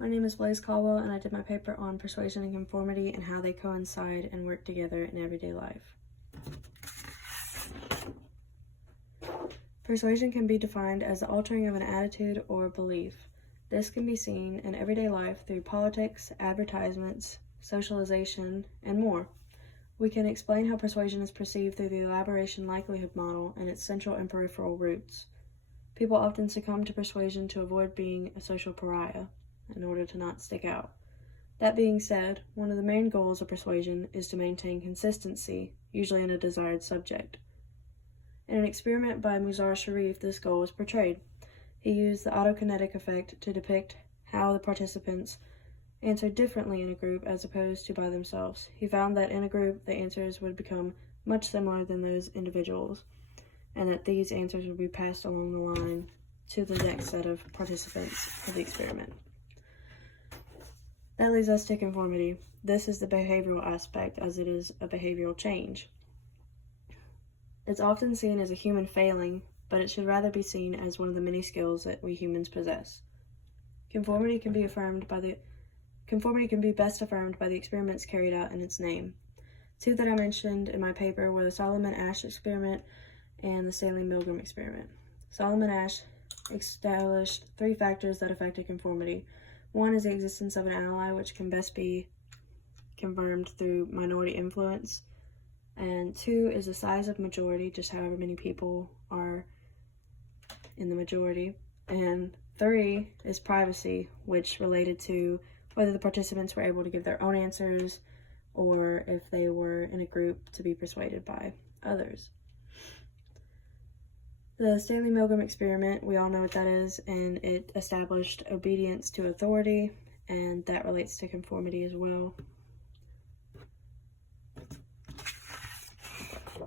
My name is Blaise Caldwell, and I did my paper on persuasion and conformity and how they coincide and work together in everyday life. Persuasion can be defined as the altering of an attitude or belief. This can be seen in everyday life through politics, advertisements, socialization, and more. We can explain how persuasion is perceived through the elaboration likelihood model and its central and peripheral roots. People often succumb to persuasion to avoid being a social pariah, in order to not stick out. That being said, one of the main goals of persuasion is to maintain consistency, usually in a desired subject. In an experiment by Muzar Sharif, this goal was portrayed. He used the autokinetic effect to depict how the participants answered differently in a group as opposed to by themselves. He found that in a group, the answers would become much similar than those individuals, and that these answers would be passed along the line to the next set of participants of the experiment. That leads us to conformity. This is the behavioral aspect, as it is a behavioral change. It's often seen as a human failing, but it should rather be seen as one of the many skills that we humans possess. Conformity can be best affirmed by the experiments carried out in its name. Two that I mentioned in my paper were the Solomon-Asch experiment and the Stanley-Milgram experiment. Solomon-Asch established 3 factors that affected conformity. One is the existence of an ally, which can best be confirmed through minority influence. And 2 is the size of majority, just however many people are in the majority. And 3 is privacy, which related to whether the participants were able to give their own answers or if they were in a group to be persuaded by others. The Stanley-Milgram experiment, we all know what that is, and it established obedience to authority, and that relates to conformity as well.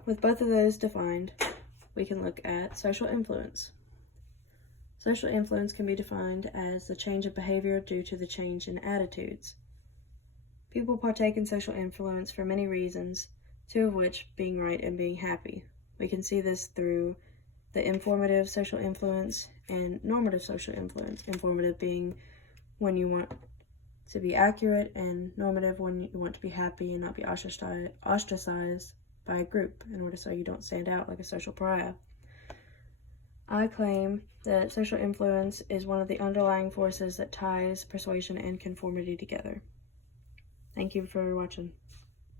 With both of those defined, we can look at social influence. Social influence can be defined as the change of behavior due to the change in attitudes. People partake in social influence for many reasons, 2 of which being right and being happy. We can see this through the informative social influence and normative social influence. Informative being when you want to be accurate, and normative when you want to be happy and not be ostracized by a group in order so you don't stand out like a social pariah. I claim that social influence is one of the underlying forces that ties persuasion and conformity together. Thank you for watching.